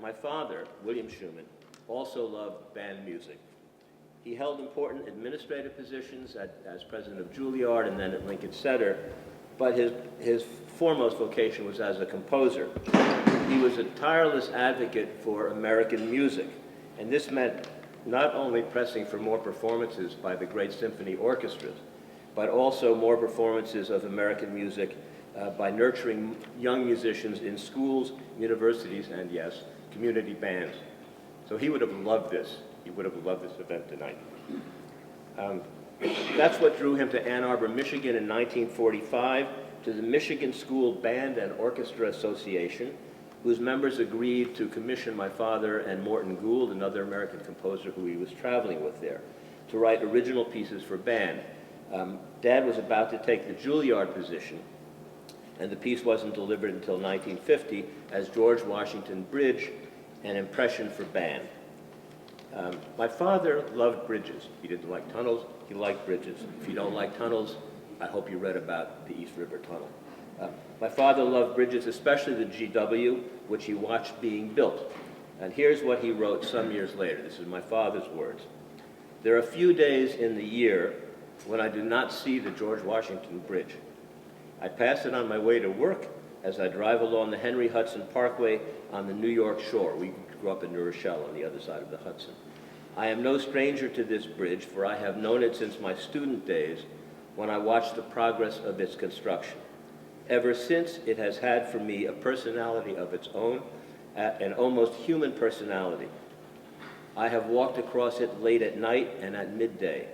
my father, William Schuman, also loved band music. He held important administrative positions as president of Juilliard and then at Lincoln Center, but his foremost vocation was as a composer. He was a tireless advocate for American music, and this meant not only pressing for more performances by the great symphony orchestras, but also more performances of American music by nurturing young musicians in schools, universities, and yes, community bands. So he would have loved this. He would have loved this event tonight. That's what drew him to Ann Arbor, Michigan in 1945, to the Michigan School Band and Orchestra Association, whose members agreed to commission my father and Morton Gould, another American composer who he was traveling with there, to write original pieces for band. Dad was about to take the Juilliard position, and the piece wasn't delivered until 1950 as George Washington Bridge, an impression for band. My father loved bridges. He didn't like tunnels, he liked bridges. If you don't like tunnels, I hope you read about the East River Tunnel. My father loved bridges, especially the GW, which he watched being built. And here's what he wrote some years later. This is my father's words. There are few days in the year when I do not see the George Washington Bridge. I pass it on my way to work as I drive along the Henry Hudson Parkway on the New York shore. We grew up in New Rochelle on the other side of the Hudson. I am no stranger to this bridge, for I have known it since my student days when I watched the progress of its construction. Ever since, it has had for me a personality of its own, an almost human personality. I have walked across it late at night and at midday.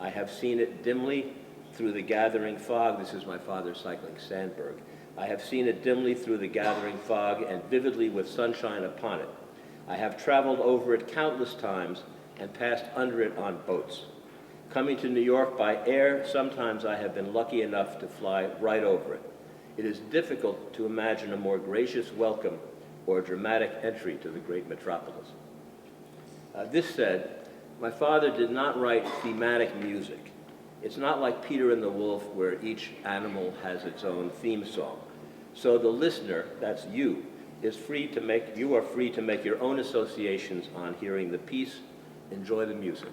I have seen it dimly through the gathering fog. This is my father cycling Sandburg. I have seen it dimly through the gathering fog and vividly with sunshine upon it. I have traveled over it countless times and passed under it on boats. Coming to New York by air, sometimes I have been lucky enough to fly right over it. It is difficult to imagine a more gracious welcome or dramatic entry to the great metropolis. This said, my father did not write thematic music. It's not like Peter and the Wolf, where each animal has its own theme song. So the listener, that's you, you are free to make your own associations on hearing the piece. Enjoy the music.